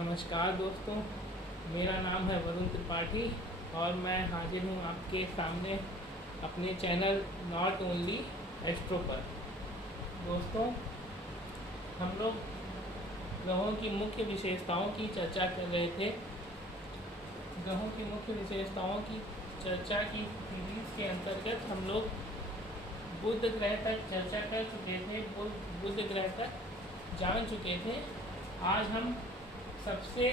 नमस्कार दोस्तों, मेरा नाम है वरुण त्रिपाठी और मैं हाजिर हूँ आपके सामने अपने चैनल नॉट ओनली एस्ट्रो पर। दोस्तों, हम लोग ग्रहों की मुख्य विशेषताओं की चर्चा कर रहे थे। ग्रहों की मुख्य विशेषताओं की चर्चा की सीरीज के अंतर्गत हम लोग बुध ग्रह तक चर्चा कर चुके थे, बुध ग्रह तक जान चुके थे। आज हम सबसे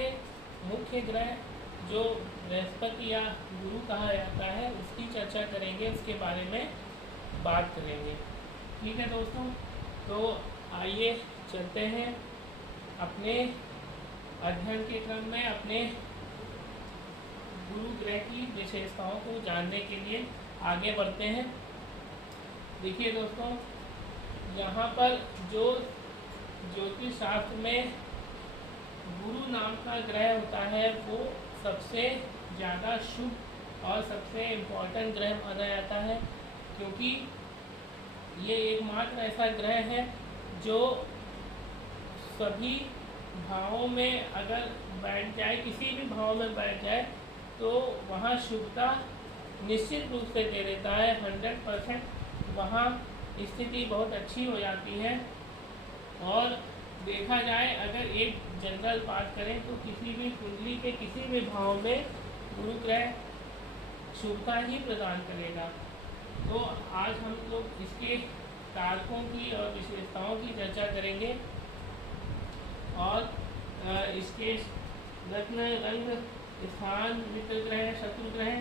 मुख्य ग्रह जो बृहस्पति या गुरु कहा जाता है उसकी चर्चा करेंगे, उसके बारे में बात करेंगे। ठीक है दोस्तों, तो आइए चलते हैं अपने अध्ययन के क्रम में अपने गुरु ग्रह की विशेषताओं को जानने के लिए आगे बढ़ते हैं। देखिए दोस्तों, यहाँ पर जो ज्योतिष शास्त्र में गुरु नाम का ग्रह होता है वो सबसे ज़्यादा शुभ और सबसे इम्पोर्टेंट ग्रह माना जाता है, क्योंकि ये एकमात्र ऐसा ग्रह है जो सभी भावों में अगर बैठ जाए, किसी भी भाव में बैठ जाए तो वहाँ शुभता निश्चित रूप से दे देता है। 100% वहाँ स्थिति बहुत अच्छी हो जाती है। और देखा जाए, अगर एक जनरल बात करें तो किसी भी कुंडली के किसी भी भाव में गुरु ग्रह शुभता ही प्रदान करेगा। तो आज हम लोग इसके कारकों की और विशेषताओं की चर्चा करेंगे और इसके रत्न, रंग, स्थान, मित्र ग्रह, शत्रु ग्रह,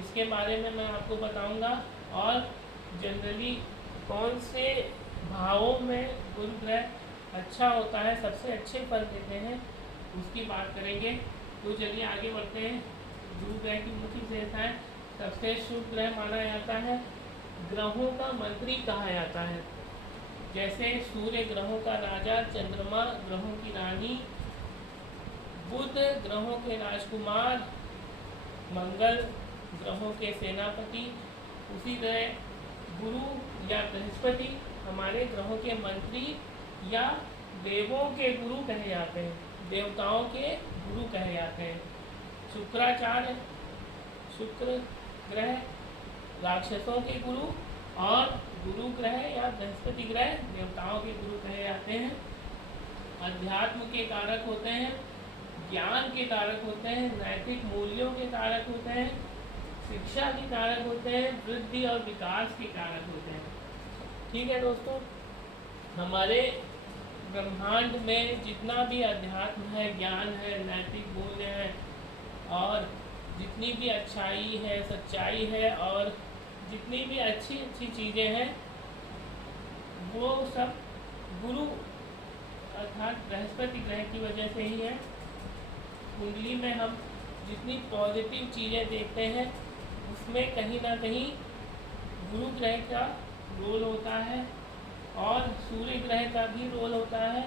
इसके बारे में मैं आपको बताऊंगा। और जनरली कौन से भावों में गुरु ग्रह अच्छा होता है, सबसे अच्छे फल देते हैं, उसकी बात करेंगे। तो चलिए आगे बढ़ते हैं। गुरु ग्रह की मुख्य विशेषताएं। सबसे शुभ ग्रह माना जाता है, ग्रहों का मंत्री कहा जाता है। जैसे सूर्य ग्रहों का राजा, चंद्रमा ग्रहों की रानी, बुध ग्रहों के राजकुमार, मंगल ग्रहों के सेनापति। उसी तरह गुरु या बृहस्पति हमारे ग्रहों के मंत्री या देवों के गुरु कहे जाते हैं, देवताओं के गुरु कहे जाते हैं। शुक्राचार्य, शुक्र ग्रह राक्षसों के गुरु, और गुरु ग्रह या बृहस्पति ग्रह देवताओं के गुरु कहे जाते हैं। अध्यात्म के कारक होते हैं, ज्ञान के कारक होते हैं, नैतिक मूल्यों के कारक होते हैं, शिक्षा के कारक होते हैं, वृद्धि और विकास के कारक होते हैं। ठीक है दोस्तों, हमारे ब्रह्मांड में जितना भी अध्यात्म है, ज्ञान है, नैतिक मूल्य है और जितनी भी अच्छाई है, सच्चाई है और जितनी भी अच्छी अच्छी चीज़ें हैं, वो सब गुरु अर्थात बृहस्पति ग्रह की वजह से ही है। कुंडली में हम जितनी पॉजिटिव चीज़ें देखते हैं उसमें कहीं ना कहीं गुरु ग्रह का रोल होता है और सूर्य ग्रह का भी रोल होता है।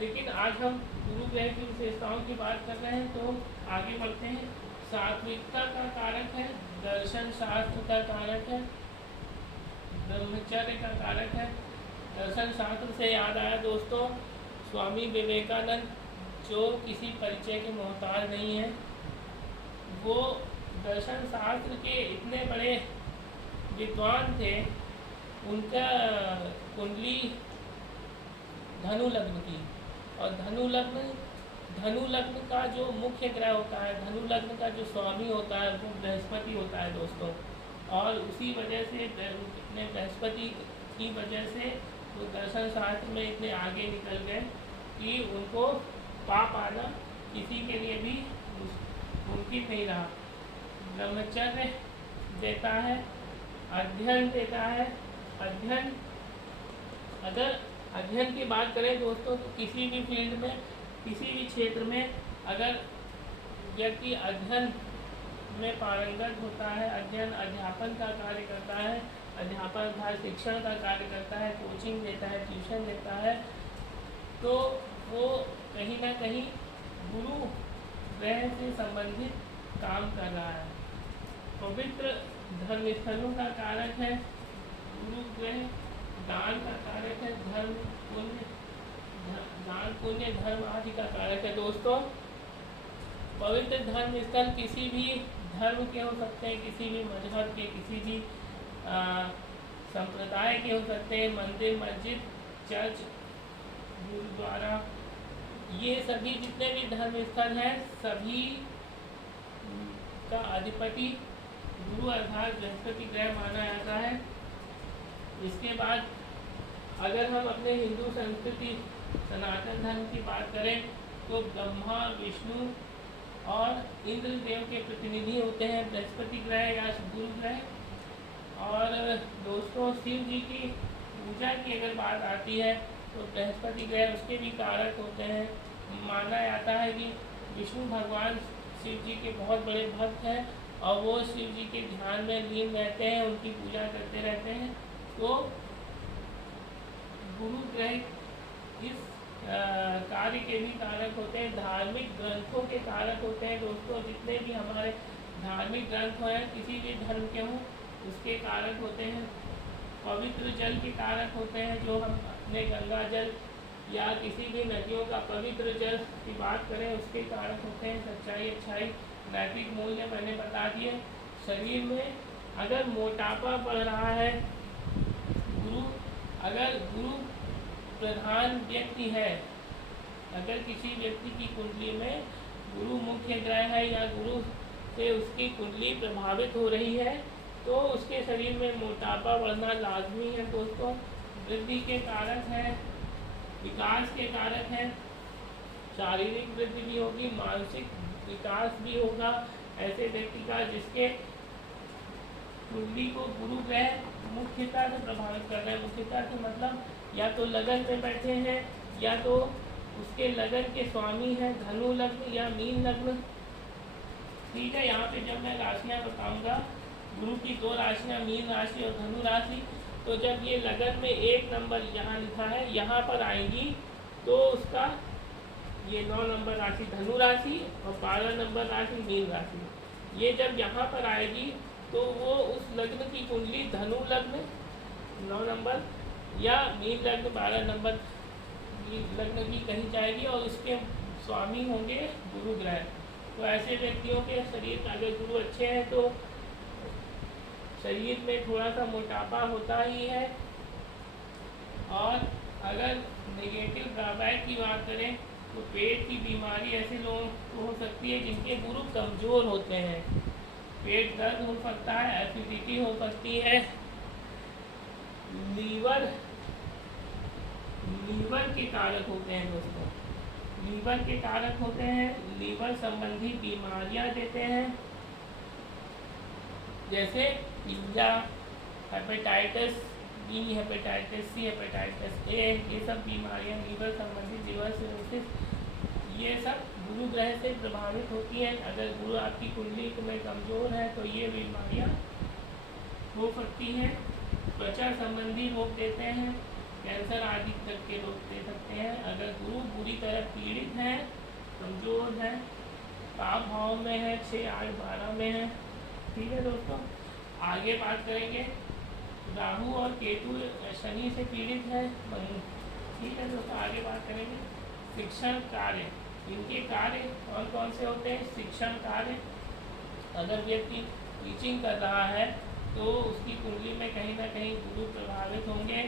लेकिन आज हम गुरु ग्रह की विशेषताओं की बात कर रहे हैं, तो आगे बढ़ते हैं। सात्विकता का कारक है, दर्शन शास्त्र का कारक है, ब्रह्मचर्य का कारक है। दर्शन शास्त्र से याद आया दोस्तों, स्वामी विवेकानंद जो किसी परिचय के मोहताज नहीं है, वो दर्शन शास्त्र के इतने बड़े विद्वान थे। उनका कुंडली धनु लग्न की, और धनु लग्न का जो मुख्य ग्रह होता है, धनु लग्न का जो स्वामी होता है वो बृहस्पति होता है दोस्तों। और उसी वजह से बृहस्पति की वजह से वो दर्शन शास्त्र में इतने आगे निकल गए कि उनको पा पाना किसी के लिए भी मुमकिन नहीं रहा। ब्रह्मचर्य देता है, अध्ययन देता है। अगर अध्ययन की बात करें दोस्तों, तो किसी भी फील्ड में, किसी भी क्षेत्र में अगर व्यक्ति अध्ययन में पारंगत होता है, अध्ययन अध्यापन का कार्य करता है, अध्यापन का शिक्षण का कार्य करता है, कोचिंग देता है, ट्यूशन देता है, तो वो कहीं ना कहीं गुरु ग्रह से संबंधित काम कर रहा है। पवित्र धर्म स्थलों का कारक है गुरु ग्रह, दान का कारक है, धर्म पुण्य, दान पुण्य धर्म आदि का कारक है। दोस्तों, पवित्र धर्म स्थल किसी भी धर्म के हो सकते हैं, किसी भी मजहब के, किसी भी संप्रदाय के हो सकते हैं। मंदिर, मस्जिद, चर्च, गुरुद्वारा, ये सभी जितने भी धर्म स्थल हैं, सभी का अधिपति गुरु अर्थात बृहस्पति ग्रह माना जाता है। इसके बाद अगर हम अपने हिंदू संस्कृति सनातन धर्म की बात करें तो ब्रह्मा, विष्णु और इंद्र देव के प्रतिनिधि होते हैं बृहस्पति ग्रह या गुरु ग्रह। और दोस्तों, शिव जी की पूजा की अगर बात आती है तो बृहस्पति ग्रह उसके भी कारक होते हैं। माना जाता है कि विष्णु भगवान शिव जी के बहुत बड़े भक्त हैं और वो शिव जी के ध्यान में लीन रहते हैं, उनकी पूजा करते रहते हैं। तो गुरु ग्रह इस कार्य के भी कारक होते हैं, धार्मिक ग्रंथों के कारक होते हैं। दोस्तों, जितने भी हमारे धार्मिक ग्रंथ हैं किसी भी धर्म के हों, उसके कारक होते हैं। पवित्र जल के कारक होते हैं, जो हम अपने गंगा जल या किसी भी नदियों का पवित्र जल की बात करें उसके कारक होते हैं। सच्चाई, अच्छाई, नैतिक मूल्य मैंने बता दिए। शरीर में अगर मोटापा बढ़ रहा है, अगर गुरु प्रधान व्यक्ति है, अगर किसी व्यक्ति की कुंडली में गुरु मुख्य ग्रह है या गुरु से उसकी कुंडली प्रभावित हो रही है तो उसके शरीर में मोटापा बढ़ना लाजमी है। दोस्तों, वृद्धि के कारक है, विकास के कारक है, शारीरिक वृद्धि भी होगी, मानसिक विकास भी होगा ऐसे व्यक्ति का जिसके कुंडली को गुरु ग्रह मुख्यता से प्रभावित कर रहे हैं। मुख्यता से मतलब या तो लगन में बैठे हैं या तो उसके लगन के स्वामी हैं धनु लग्न या मीन लग्न। ठीक है, यहाँ पे जब मैं राशियाँ बताऊंगा, गुरु की 2 राशियाँ मीन राशि और धनु राशि, तो जब ये लगन में 1 नंबर यहाँ लिखा है यहाँ पर आएगी तो उसका ये 9 नंबर राशि धनु राशि और 12 नंबर राशि मीन राशि, ये जब यहाँ पर आएगी तो वो उस लग्न की कुंडली धनु लग्न 9 नंबर या मीन लग्न 12 नंबर लग्न की कही जाएगी और उसके स्वामी होंगे गुरु ग्रह। तो ऐसे व्यक्तियों के शरीर में अगर गुरु अच्छे हैं तो शरीर में थोड़ा सा मोटापा होता ही है। और अगर नेगेटिव ड्रॉबैक की बात करें तो पेट की बीमारी ऐसे लोगों को हो सकती है जिनके गुरु कमज़ोर होते हैं। पेट दर्द हो सकता है, एसिडिटी हो सकती है, लीवर के कारक होते हैं। दोस्तों, लीवर के कारक होते हैं, लीवर संबंधी बीमारियां देते हैं जैसे पीलिया, hepatitis B, hepatitis C, hepatitis A, ये सब बीमारियां लीवर संबंधी, लीवर सिरोसिस, ये सब गुरु ग्रह से प्रभावित होती हैं। अगर गुरु आपकी कुंडली में कमज़ोर है तो ये बीमारियां हो सकती हैं। त्वचा संबंधी रोग देते हैं, कैंसर आदि तक के रोग दे सकते हैं। अगर गुरु बुरी तरह पीड़ित है, कमज़ोर है, पाप भाव में है, 6, 8, 12 में है। ठीक है दोस्तों, आगे बात करेंगे। राहु और केतु शनि से पीड़ित है। ठीक है दोस्तों, आगे बात करेंगे। शिक्षण कार्य, इनके कार्य कौन कौन से होते हैं? शिक्षण कार्य, अगर व्यक्ति टीचिंग कर रहा है तो उसकी कुंडली में कहीं ना कहीं गुरु प्रभावित होंगे।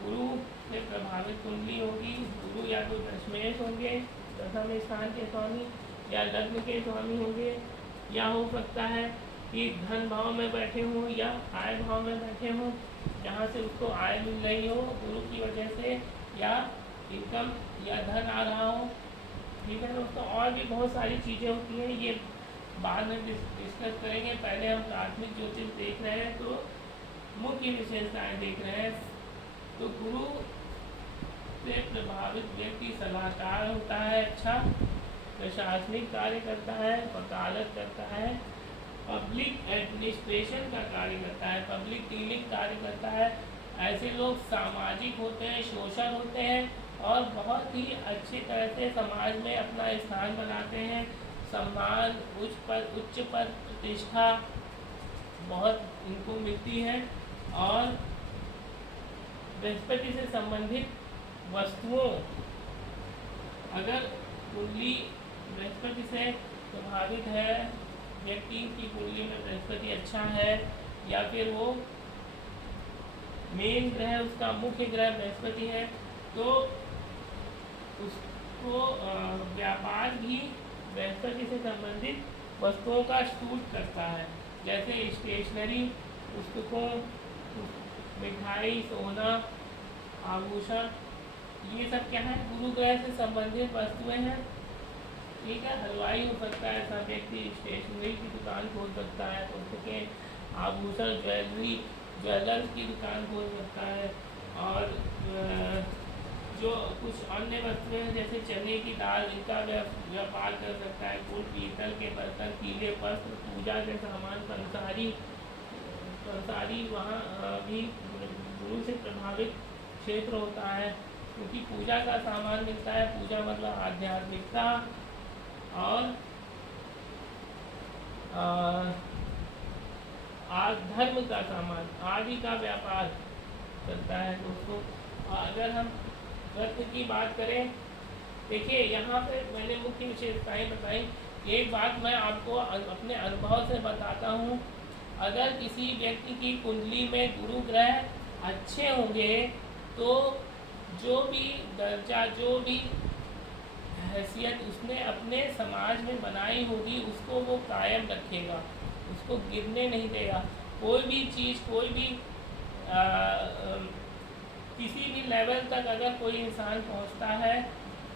गुरु से प्रभावित कुंडली होगी, गुरु या तो दशमेश होंगे, दशम स्थान के स्वामी, या लग्न के स्वामी होंगे, या हो सकता है कि धन भाव में बैठे हों या आय भाव में बैठे हों, जहाँ से उसको आय मिल रही हो गुरु की वजह से, या इनकम या धन आ रहा हो। ठीक है दोस्तों, और भी बहुत सारी चीज़ें होती हैं, ये बाद में डिस्कस करेंगे। पहले हम प्राथमिक ज्योतिष देख रहे हैं तो मुख्य विशेषताएं देख रहे हैं। तो गुरु से प्रभावित व्यक्ति सलाहकार होता है, अच्छा प्रशासनिक कार्य करता है, वकालत करता है, पब्लिक एडमिनिस्ट्रेशन का कार्य करता है, पब्लिक डीलिंग कार्य करता है। ऐसे लोग सामाजिक होते हैं, सोशल होते हैं और बहुत ही अच्छी तरह से समाज में अपना स्थान बनाते हैं। सम्मान, उच्च पद, प्रतिष्ठा बहुत इनको मिलती है। और बृहस्पति से संबंधित वस्तुओं अगर कुंडली बृहस्पति से प्रभावित है, व्यक्ति की कुंडली में बृहस्पति अच्छा है या फिर वो मेन ग्रह उसका मुख्य ग्रह बृहस्पति है, तो उसको व्यापार भी बृहस्पति से संबंधित वस्तुओं का सूट करता है, जैसे स्टेशनरी, पुस्तकों, मिठाई, सोना, आभूषण, ये सब क्या है, गुरु ग्रह से संबंधित वस्तुएं हैं। ठीक है, हलवाई हो सकता है ऐसा व्यक्ति, स्टेशनरी की दुकान खोल सकता है, पुस्तकें, आभूषण, ज्वेलर्स की दुकान खोल सकता है, और जो कुछ अन्य वस्तुएं हैं जैसे चने की दाल, इनका व्यापार कर सकता है। गुड़, पीतल के बर्तन, पीले वस्त्र, पूजा के सामान, कंसारी वहाँ भी गुरु से प्रभावित क्षेत्र होता है, क्योंकि पूजा का सामान मिलता है। पूजा मतलब आध्यात्मिकता और धर्म का सामान आदि का व्यापार करता है दोस्तों। अगर हम रत्न की बात करें, देखिए यहाँ पे मैंने मुख्य विशेषताएं बताई। एक बात मैं आपको अपने अनुभव से बताता हूँ, अगर किसी व्यक्ति की कुंडली में गुरु ग्रह अच्छे होंगे तो जो भी दर्जा, जो भी हैसियत उसने अपने समाज में बनाई होगी उसको वो कायम रखेगा, उसको गिरने नहीं देगा। कोई भी चीज़, कोई भी किसी भी लेवल तक अगर कोई इंसान पहुंचता है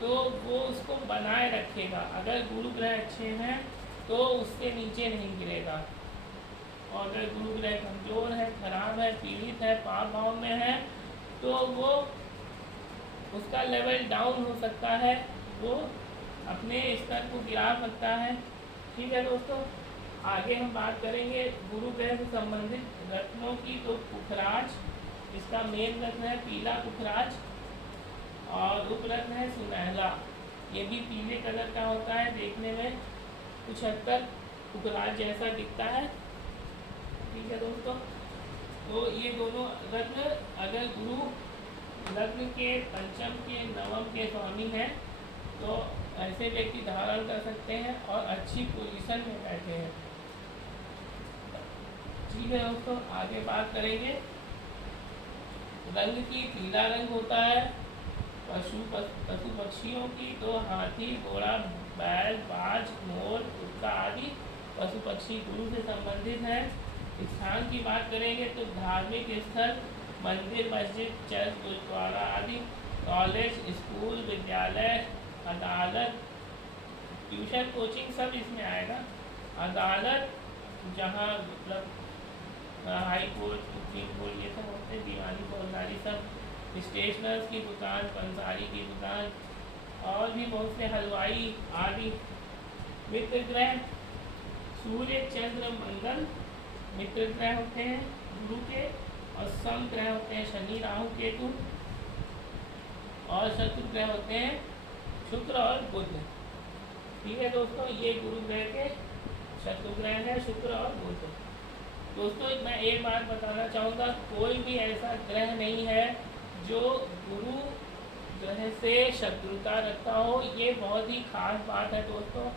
तो वो उसको बनाए रखेगा। अगर गुरु ग्रह अच्छे हैं तो उससे नीचे नहीं गिरेगा, और अगर गुरु ग्रह कमज़ोर है, खराब है, पीड़ित है, पाप भाव में है, तो वो उसका लेवल डाउन हो सकता है, वो अपने स्तर को गिरा सकता है। ठीक है दोस्तों, आगे हम बात करेंगे गुरु ग्रह से संबंधित रत्नों की। तो पुखराज, इसका मेन रत्न है पीला पुखराज, और उपरत्न है सुनहला। ये भी पीले कलर का होता है, देखने में कुछ हद तक पुखराज जैसा दिखता है। ठीक है दोस्तों, तो ये दोनों रत्न अगर गुरु लग्न के पंचम के नवम के स्वामी हैं तो ऐसे व्यक्ति धारण कर सकते हैं और अच्छी पोजीशन में बैठे हैं। ठीक है दोस्तों, आगे बात करेंगे रंग की। पीला रंग होता है पशु पक्षियों की, तो हाथी, घोड़ा, बैल, बाज, मोर, कुत्ता आदि पशु पक्षी गुरु से संबंधित है। स्थान की बात करेंगे तो धार्मिक स्थल, मंदिर, मस्जिद, चर्च, गुरुद्वारा आदि, कॉलेज, स्कूल, विद्यालय, अदालत, ट्यूशन, कोचिंग सब इसमें आएगा। अदालत जहाँ मतलब हाई कोर्ट, सुप्रीम कोर्ट, ये सब होते हैं, दीवानी फौजदारी सब। स्टेशनर्स की दुकान, पंसारी की दुकान, और भी बहुत से हलवाई आदि। मित्र ग्रह सूर्य, चंद्र, मंगल मित्र ग्रह होते हैं गुरु के, और सम ग्रह होते हैं शनि, राहु, केतु, और शत्रु ग्रह होते हैं शुक्र और बुध। ठीक है दोस्तों, ये गुरु ग्रह के शत्रु ग्रह है, शुक्र और बुध। दोस्तों मैं एक बात बताना चाहूँगा, कोई भी ऐसा ग्रह नहीं है जो गुरु ग्रह से शत्रुता रखता हो। ये बहुत ही खास बात है दोस्तों।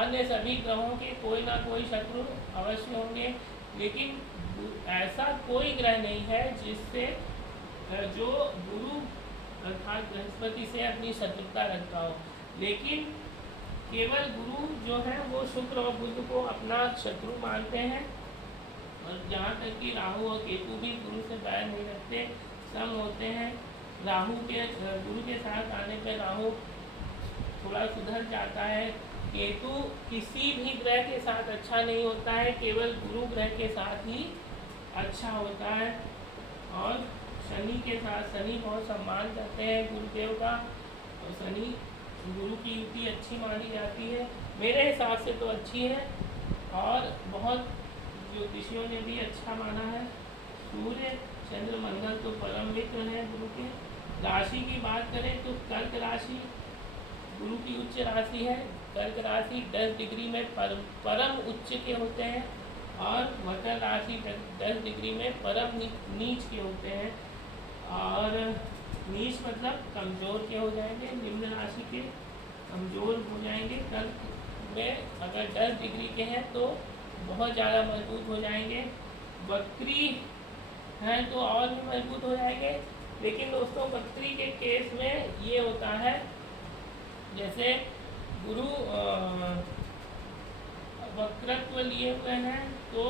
अन्य सभी ग्रहों के कोई ना कोई शत्रु अवश्य होंगे, लेकिन ऐसा कोई ग्रह नहीं है जिससे जो गुरु अर्थात बृहस्पति से अपनी शत्रुता रखता हो। लेकिन केवल गुरु जो है वो शुक्र और बुध को अपना शत्रु मानते हैं, और जहाँ तक कि राहु और केतु भी गुरु से बैर नहीं रखते, सम होते हैं। राहु के गुरु के साथ आने पर राहु थोड़ा सुधर जाता है। केतु किसी भी ग्रह के साथ अच्छा नहीं होता है, केवल गुरु ग्रह के साथ ही अच्छा होता है। और शनि के साथ, शनि बहुत सम्मान करते हैं गुरुदेव का, और शनि गुरु की युति अच्छी मानी जाती है, मेरे हिसाब से तो अच्छी है, और बहुत ज्योतिषियों ने भी अच्छा माना है। सूर्य, चंद्र, मंगल तो परम मित्र हैं गुरु के। राशि की बात करें तो कर्क राशि गुरु की उच्च राशि है। कर्क राशि 10 डिग्री में परम उच्च के होते हैं, और मकर राशि 10 डिग्री में परम नीच के होते हैं। और नीच मतलब कमज़ोर के हो जाएंगे, निम्न राशि के। कमज़ोर हो जाएंगे। कर्क में अगर 10 डिग्री के हैं तो बहुत ज़्यादा मजबूत हो जाएंगे। वक्री हैं तो और भी मजबूत हो जाएंगे। लेकिन दोस्तों वक्री के केस में ये होता है, जैसे गुरु वक्रत्व लिए हुए हैं तो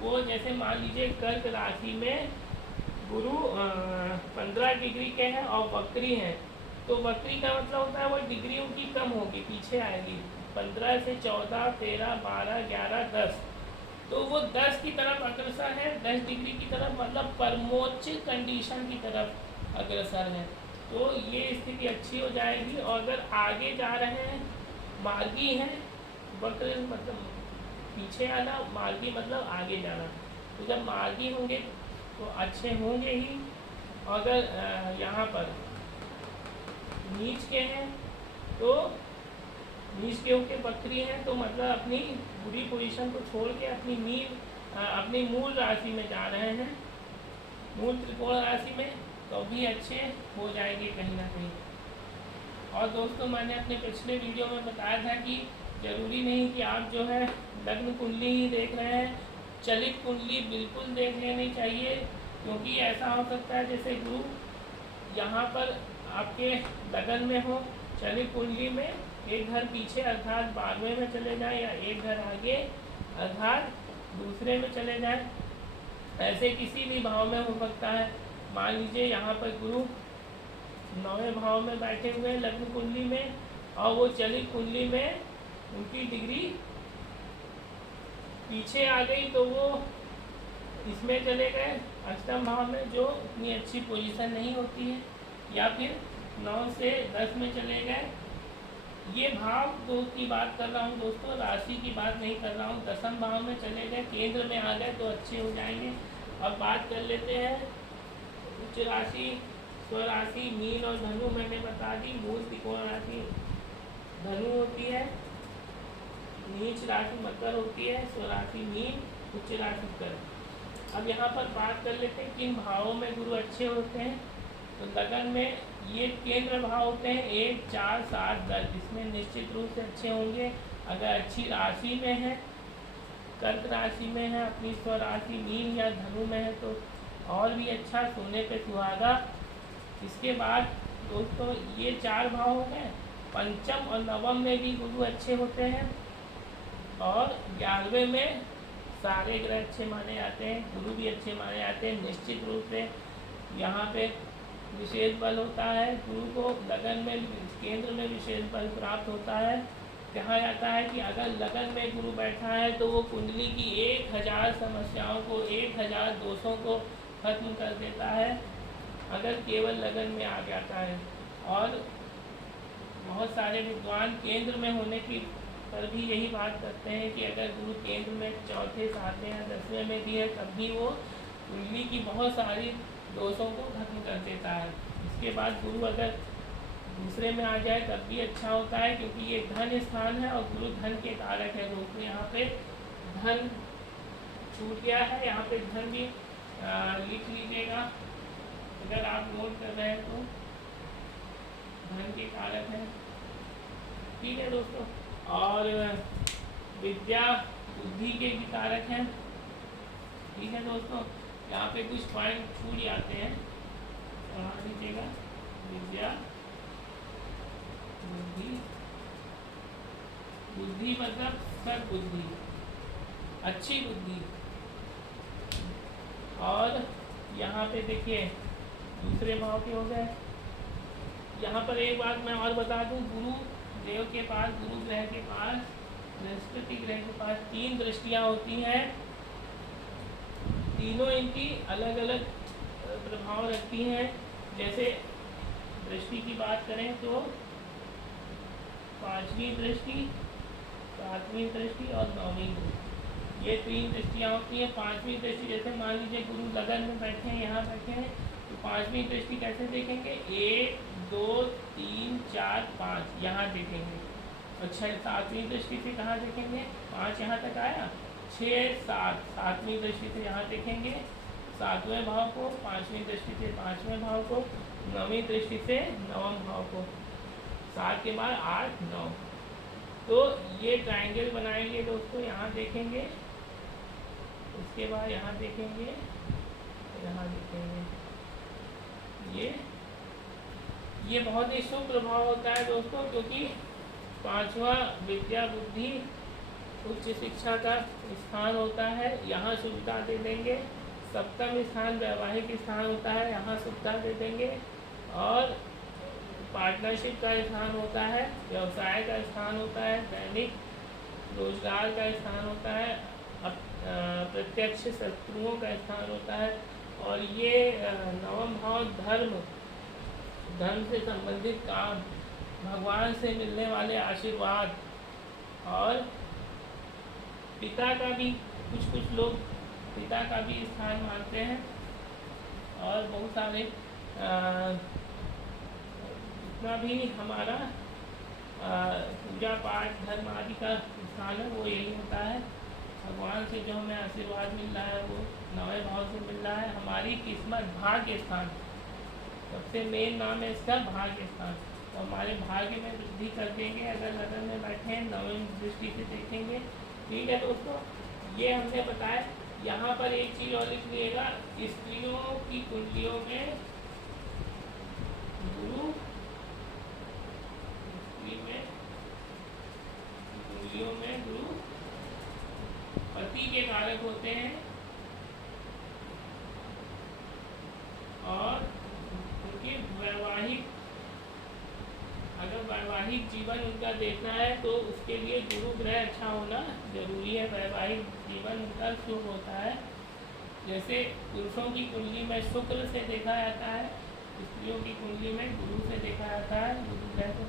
वो जैसे मान लीजिए कर्क राशि में गुरु 15 डिग्री के हैं और वक्री हैं, तो वक्री का मतलब होता है वो डिग्री उनकी कम होगी, पीछे आएगी। 15 से 14, 13, 12, 11, 10, तो वो 10 की तरफ अग्रसर है, 10 डिग्री की तरफ, मतलब परमोच्च कंडीशन की तरफ अग्रसर है। तो ये स्थिति अच्छी हो जाएगी। और अगर आगे जा रहे हैं, मार्गी हैं, वक्र मतलब पीछे आना, मार्गी मतलब आगे जाना, तो जब मार्गी होंगे तो अच्छे होंगे ही। अगर यहाँ पर नीच के हैं तो नीच के होके वक्री हैं, तो मतलब अपनी बुरी पोजीशन को छोड़ के अपनी मूल राशि में जा रहे हैं, मूल त्रिकोण राशि में, तो भी अच्छे हो जाएंगे कहीं ना कहीं। और दोस्तों मैंने अपने पिछले वीडियो में बताया था कि ज़रूरी नहीं कि आप जो है लग्न कुंडली ही देख रहे हैं, चलित कुंडली बिल्कुल देख लेनी चाहिए। क्योंकि ऐसा हो सकता है जैसे गुरु यहाँ पर आपके लगन में हो, चलित कुंडली में एक घर पीछे अर्थात 12वें में चले जाए, या एक घर आगे अर्थात दूसरे में चले जाए, ऐसे किसी भी भाव में हो सकता है। मान लीजिए यहाँ पर गुरु 9वें भाव में बैठे हुए हैं लग्न कुंडली में, और वो चलित कुंडली में उनकी डिग्री पीछे आ गई, तो वो इसमें चले गए अष्टम भाव में, जो इतनी अच्छी पोजीशन नहीं होती है, या फिर 9 से 10 में चले गए। ये भाव दो की बात कर रहा हूँ दोस्तों, राशि की बात नहीं कर रहा हूँ। 10वें भाव में चले गए, केंद्र में आ गए तो अच्छे हो जाएंगे। अब बात कर लेते हैं उच्च राशि, स्वराशि, मीन और धनु। मैंने बता दी, मूल त्रिकोण राशि धनु होती है, नीच राशि मकर होती है, स्वराशि मीन, उच्च राशि कर्क। अब यहाँ पर बात कर लेते हैं किन भावों में गुरु अच्छे होते हैं। तो लगन में ये केंद्र भाव होते हैं 1, 4, 7, 10, इसमें निश्चित रूप से अच्छे होंगे। अगर अच्छी राशि में है, कर्क राशि में है, अपनी स्वराशि मीन या धनु में है तो और भी अच्छा, सोने पे सुहागा। इसके बाद दोस्तों ये 4 भाव हो गए। पंचम और नवम में भी गुरु अच्छे होते हैं, और 11वें में सारे ग्रह अच्छे माने जाते हैं, गुरु भी अच्छे माने जाते हैं। निश्चित रूप से यहाँ पे विशेष बल होता है, गुरु को लगन में केंद्र में विशेष बल प्राप्त होता है। कहा जाता है कि अगर लगन में गुरु बैठा है तो वो कुंडली की 1000 समस्याओं को, 1000 दोषों को खत्म कर देता है, अगर केवल लगन में आ जाता है। और बहुत सारे विद्वान केंद्र में होने की पर भी यही बात करते हैं कि अगर गुरु केंद्र में 4थे, 7वें या 10वें में भी है, तब भी वो कुंडली की बहुत सारी दोषों को खत्म कर देता है। इसके बाद गुरु अगर दूसरे में आ जाए तब भी अच्छा होता है, क्योंकि ये धन स्थान है और गुरु धन के कारक है। दोस्तों यहाँ पे धन छूट गया है, यहाँ पे धन भी लिख लीजिएगा अगर आप नोट कर रहे हैं तो, धन के कारक है। ठीक है दोस्तों, और विद्या बुद्धि के भी कारक हैं। ठीक है दोस्तों, यहाँ पे कुछ पॉइंट छूट जाते हैं, पढ़ा दीजिएगा। विद्या बुद्धि, बुद्धि मतलब सद्बुद्धि, अच्छी बुद्धि। और यहाँ पे देखिए दूसरे भाव के हो गए। यहाँ पर एक बात मैं और बता दूँ, गुरु देव के पास, गुरु ग्रह के पास, बृहस्पति ग्रह के पास 3 दृष्टियाँ होती हैं। तीनों इनकी अलग अलग प्रभाव रखती हैं। जैसे दृष्टि की बात करें तो 5वीं दृष्टि, 7वीं दृष्टि और 9वीं दृष्टि, ये 3 दृष्टियाँ होती हैं। 5वीं दृष्टि जैसे मान लीजिए गुरु लगन में बैठे हैं, यहाँ बैठे हैं, तो 5वीं दृष्टि कैसे देखेंगे, 1, 2, 3, 4, 5 यहाँ देखेंगे। अच्छा, 7वीं दृष्टि से कहाँ देखेंगे, 5 यहाँ तक आया, 6, 7, 7वीं दृष्टि से यहाँ देखेंगे 7वें भाव को, 5वीं दृष्टि से 5वें भाव को, 9वीं दृष्टि से 9वें भाव को। 7 के बाद 8 9। तो ये ट्राइंगल बनाएंगे दोस्तों, यहाँ देखेंगे, उसके बाद यहाँ देखेंगे, यहाँ देखेंगे। ये बहुत ही शुभ प्रभाव होता है दोस्तों, क्योंकि 5वां विद्या बुद्धि उच्च शिक्षा का स्थान होता है, यहाँ शुभता दे देंगे। 7वां स्थान वैवाहिक स्थान होता है, यहाँ शुभता दे देंगे। और पार्टनरशिप का स्थान होता है, व्यवसाय का स्थान होता है, दैनिक रोजगार का स्थान होता है, प्रत्यक्ष शत्रुओं का स्थान होता है। और ये 9वां भाव धर्म से संबंधित काम, भगवान से मिलने वाले आशीर्वाद, और पिता का भी कुछ लोग पिता का भी स्थान मानते हैं। और बहुत सारे जितना भी हमारा पूजा पाठ धर्म आदि का स्थान है वो यही होता है। भगवान से जो हमें आशीर्वाद मिल रहा है वो 9वें भाव से मिल रहा है। हमारी किस्मत, भाग्य स्थान, सबसे मेन नाम है इसका भाग्य स्थान। तो हमारे भाग्य में वृद्धि कर देंगे अगर लगन में बैठे हैं, 9वीं दृष्टि से देखेंगे। ठीक है दोस्तों, ये हमने बताया। यहाँ पर एक चीज़ और लिख लीजिएगा, स्त्रियों की कुंडलियों में गुरु, कुंडलियों में गुरु पति के कारक होते हैं, और उनके अगर वैवाहिक जीवन उनका देखना है तो उसके लिए गुरु ग्रह अच्छा होना जरूरी है। वैवाहिक जीवन उनका शुभ होता है। जैसे पुरुषों की कुंडली में शुक्र से देखा जाता है, स्त्रियों की कुंडली में गुरु से देखा जाता है, गुरु ग्रह को।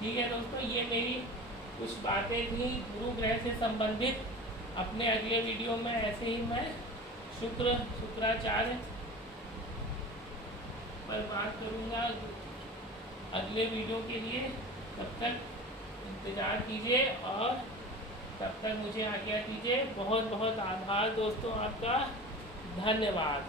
ठीक है दोस्तों, ये मेरी कुछ बातें थी गुरु ग्रह से संबंधित। अपने अगले वीडियो में ऐसे ही मैं शुक्राचार्य पर बात करूँगा अगले वीडियो के लिए। तब तक इंतज़ार कीजिए और तब तक मुझे आज्ञा दीजिए। बहुत बहुत आभार दोस्तों, आपका धन्यवाद।